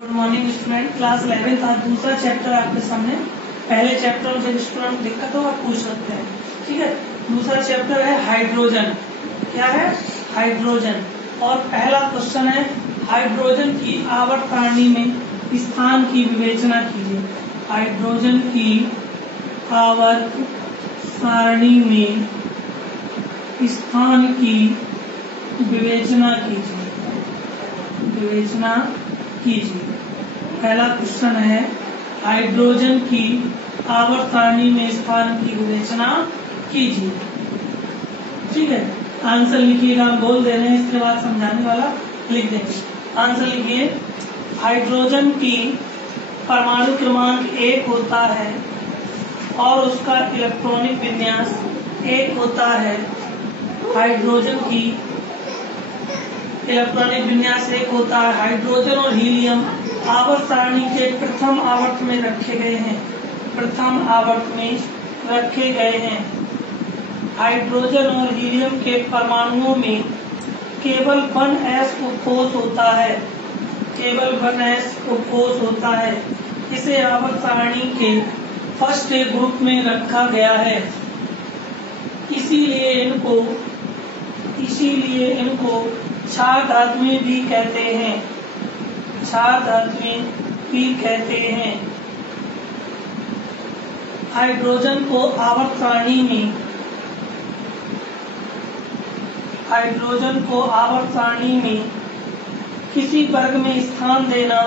Good morning student, class 11 आज दूसरा chapter आपके सामने। पहले चैप्टर में जब स्टूडेंट दिक्कत हो आप पूछ सकते हैं, ठीक है। दूसरा चैप्टर है हाइड्रोजन। क्या है? हाइड्रोजन। और पहला क्वेश्चन है हाइड्रोजन की आवर्त सारणी में स्थान की विवेचना कीजिए। हाइड्रोजन की आवर्त सारणी में स्थान की विवेचना कीजिए। पहला क्वेश्चन है हाइड्रोजन की आवर्त सारणी में स्थान की विवेचना कीजिए। ठीक है, आंसर लिखिएगा। हम बोल दे रहे हैं, इसके बाद समझाने वाला लिख देंगे। आंसर लिखिए। हाइड्रोजन की परमाणु क्रमांक 1 होता है और उसका इलेक्ट्रॉनिक विन्यास 1 होता है। हाइड्रोजन की इलेक्ट्रॉनिक विन्यास 1 होता है। हाइड्रोजन और हीलियम आवर्त सारणी के प्रथम आवर्त में रखे गए हैं। हाइड्रोजन और हीलियम के परमाणुओं में केवल 1s उपकोष होता है। इसे आवर्त सारणी के फर्स्ट ग्रुप में रखा गया है। इसीलिए इनको क्षार धातुएं भी कहते हैं। हाइड्रोजन को आवर्त सारणी में किसी वर्ग में स्थान देना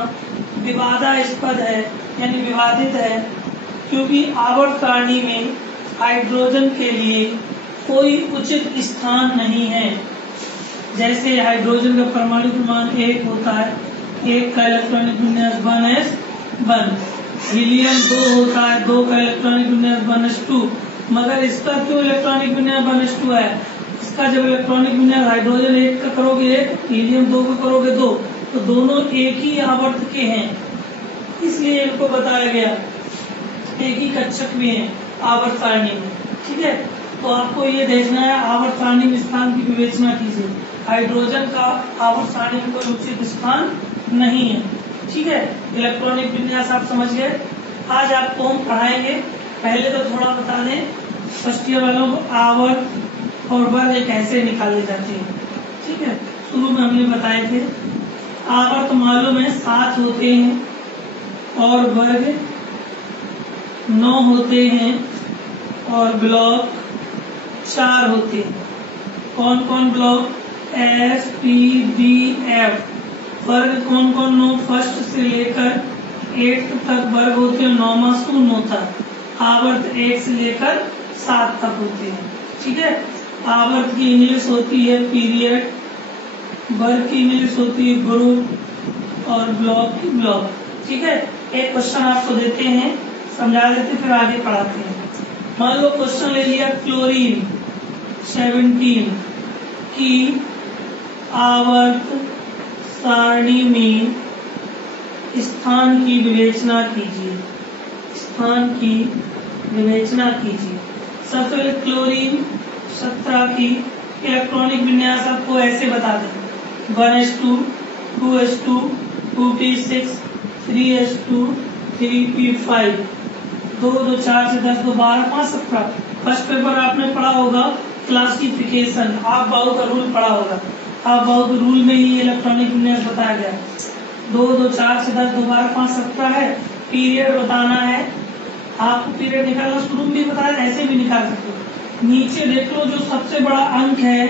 विवादास्पद है, यानी विवादित है, क्योंकि आवर्त सारणी में हाइड्रोजन के लिए कोई उचित स्थान नहीं है। जैसे हाइड्रोजन का परमाणु क्रमांक 1 होता है, 1 का इलेक्ट्रॉनिक विन्यास 1s1। हीलियम 2 होता है, 2 का इलेक्ट्रॉनिक विन्यास 1s2। मगर इसका क्यों इलेक्ट्रॉनिक विन्यास 1s2 है? इसका जब इलेक्ट्रॉनिक विन्यास हाइड्रोजन 1 का करोगे 1, हीलियम 2 का करोगे 2, तो दोनों एक ही आवर्त के हैं, इसलिए इनको बताया गया। एक ही कक्षक भी है आवर्त सारणी में, ठीक है। तो आपको ये देखना है आवर्त सारणी में स्थान की विवेचना कीजिए। हाइड्रोजन का आवर्त सारणी में कोई उचित स्थान नहीं है, ठीक है। इलेक्ट्रॉनिक विन्यास आप समझ गए। आज आपको हम पढ़ाएंगे, पहले तो थोड़ा बता दें फर्स्ट ईयर वालों को आवर्त और वर्ग कैसे निकाले जाते हैं, ठीक है। शुरू में हमने बताए थे आवर्त मालूम है 7 होते हैं और वर्ग 9 होते हैं और ब्लॉक 4 होते हैं। कौन कौन block? S, P, D, F। वर्ग कौन कौन? 9 फर्स्ट से लेकर 8 तक वर्ग होते हैं, 9वां शून्य तक। आवर्त 1 से लेकर 7 तक होते हैं, ठीक है। आवर्त की इंग्लिश होती है पीरियड, वर्ग की इंग्लिश होती है ग्रुप और ब्लॉक की ब्लॉक, ठीक है। एक क्वेश्चन आपको देते हैं, समझा देते फिर आगे पढ़ाते हैं। मान लो क्वेश्चन ले लिया क्लोरीन 17 की आवर्त सारणी में स्थान की विवेचना कीजिए। सबसे पहले क्लोरीन 17 की इलेक्ट्रॉनिक विन्यास आपको ऐसे बता दें: 1s2, 2s2, 2p6, 3s2, 3p5, 2 2 4 से 10 2 12 5 17। फर्स्ट पेपर आपने पढ़ा होगा क्लासिफिकेशन, आप बाउ का रूल पढ़ा होगा। आप बाउ के रूल में ही इलेक्ट्रॉनिक विन्यास बताया गया। 2 2 4 से 10 2 12 5 17 है। पीरियड बताना है आपको, पीरियड निकालना शुरू में भी बताया, ऐसे भी निकाल सकते हो। नीचे देख लो, जो सबसे बड़ा अंक है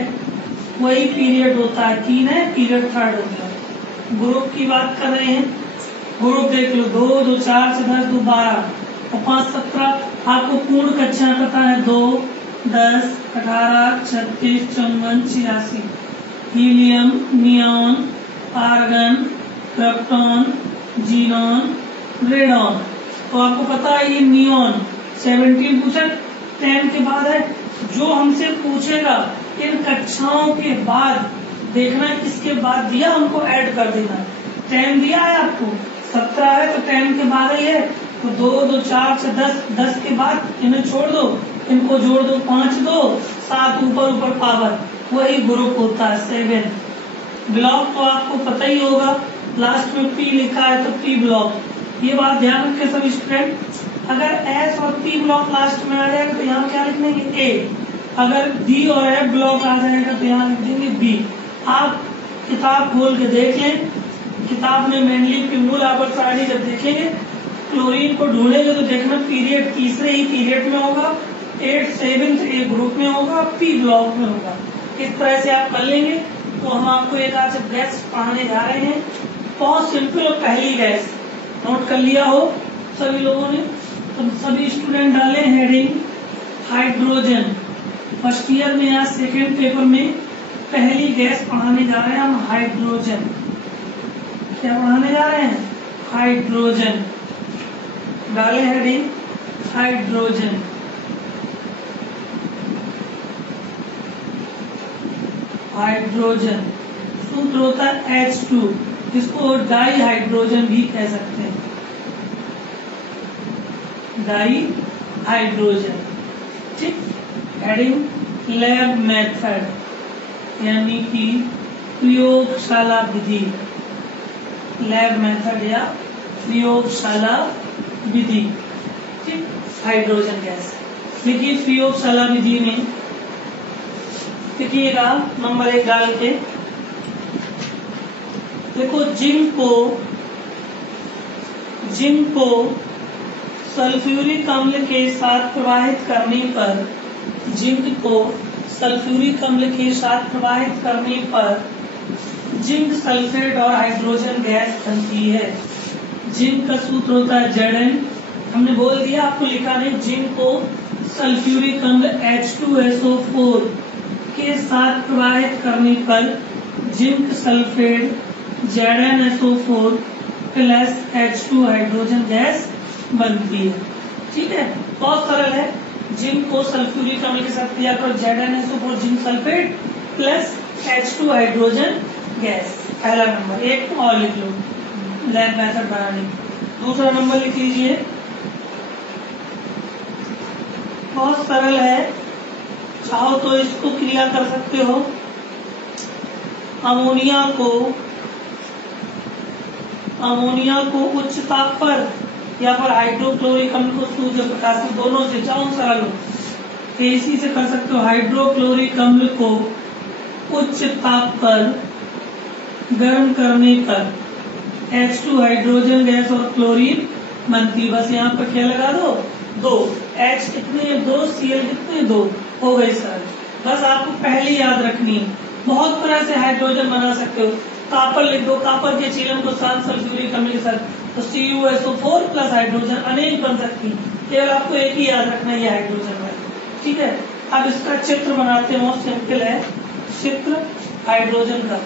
वही पीरियड होता है, 3 है, पीरियड 3rd होता है। ग्रुप की बात कर रहे हैं, ग्रुप देख लो 2 2 4 से 10 2 12 और 5 17। आपको पूर्ण कक्षा पता है 2 10 18 36 54 86। Helium, neon, argon, krypton, xenon, radon. तो आपको पता है ये नियॉन 17 पूछा 10 के बाद है। जो हमसे पूछेगा इन कक्षाओं के बाद देखना किसके बाद दिया, उनको ऐड कर देना। 10 दिया है आपको, 17 है तो 10 के बाद ही है, तो 2 2 4 से 10 10 के बाद इन्हें छोड़ दो, इनको जोड़ दो, 5 2 7 ऊपर पावर, वही ग्रुप होता है 7। ब्लॉक तो आपको पता ही होगा, लास्ट में पी लिखा है तो पी ब्लॉक। ये बात ध्यान रखें सभी स्टूडेंट। अगर एस और पी ब्लॉक लास्ट में आ जाएगा तो यहाँ क्या लिख देंगे ए। अगर डी और एफ ब्लॉक आ जाएगा तो यहाँ लिख देंगे बी। आप किताब खोल के देख लें। किताब में मेनली पिंगुल आवर्त सारणी जब देखेंगे क्लोरीन को ढूंढेंगे तो देखना पीरियड तीसरे ही पीरियड में होगा, 8 7 ए ग्रुप में होगा, पी ब्लॉक में होगा। इस तरह से आप कर लेंगे तो हम आपको एक आज गैस पढ़ाने जा रहे हैं। बहुत सिंपल और पहली गैस नोट कर लिया हो सभी लोगों ने। तो सभी स्टूडेंट डाले हेडिंग हाइड्रोजन। फर्स्ट ईयर में या सेकेंड पेपर में पहली गैस पढ़ाने जा रहे हैं हम हाइड्रोजन। क्या पढ़ाने जा रहे हैं? हाइड्रोजन। डाले हेडिंग हाइड्रोजन। हाइड्रोजन सूत्र होता है H2, जिसको डाई हाइड्रोजन भी कह सकते हैं। Di hydrogen. ठीक। हेडिंग लैब मेथड यानी कि प्रयोगशाला विधि। लैब मेथड या प्रयोगशाला विधि। ठीक। हाइड्रोजन गैस देखिए प्रयोगशाला विधि में देखिएगा नंबर 1 डाल के देखो जिंक को सल्फ्यूरिक अम्ल के साथ प्रवाहित करने पर जिंक सल्फेट और हाइड्रोजन गैस बनती है। जिंक का सूत्र होता है Zn। हमने बोल दिया आपको लिखा नहीं। जिंक को सल्फ्यूरिक अम्ल H2SO4 के साथ प्रवाहित करने पर zinc sulphate ZnSO4 plus H2 hydrogen gas बनती है। ठीक है, बहुत सरल है। जिंक को सल्फ्यूरिक अम्ल के साथ क्रिया कर ZnSO4 zinc sulphate plus H2 hydrogen gas. पहला नंबर। एक और लिख लो लैब मेथड बनाने। दूसरा नंबर लिख लीजिए, बहुत सरल है, चाहो तो इसको क्रिया कर सकते हो। अमोनिया को उच्च ताप पर या फिर हाइड्रोक्लोरिक अम्ल को सूर्य प्रकाश में, दोनों से चाहो सरल हो। इसी से कर सकते हो। हाइड्रोक्लोरिक अम्ल को उच्च ताप पर गर्म करने पर H2 हाइड्रोजन गैस और क्लोरीन बनती। बस यहाँ पर क्या लगा दो? 2। H कितने? 2। Cl कितने? 2। हो गई सर। बस आपको पहली याद रखनी है। बहुत तरह से हाइड्रोजन बना सकते हो। कॉपर लिख दो, कॉपर के चीलम को 7 सल्फ्यूरिक अम्ल के साथ तो CuSO4 प्लस हाइड्रोजन अनेक बन सकती है। केवल आपको एक ही याद रखना है, ये हाइड्रोजन है। ठीक है, अब इसका चित्र बनाते हैं। बहुत सिंपल है चित्र हाइड्रोजन का।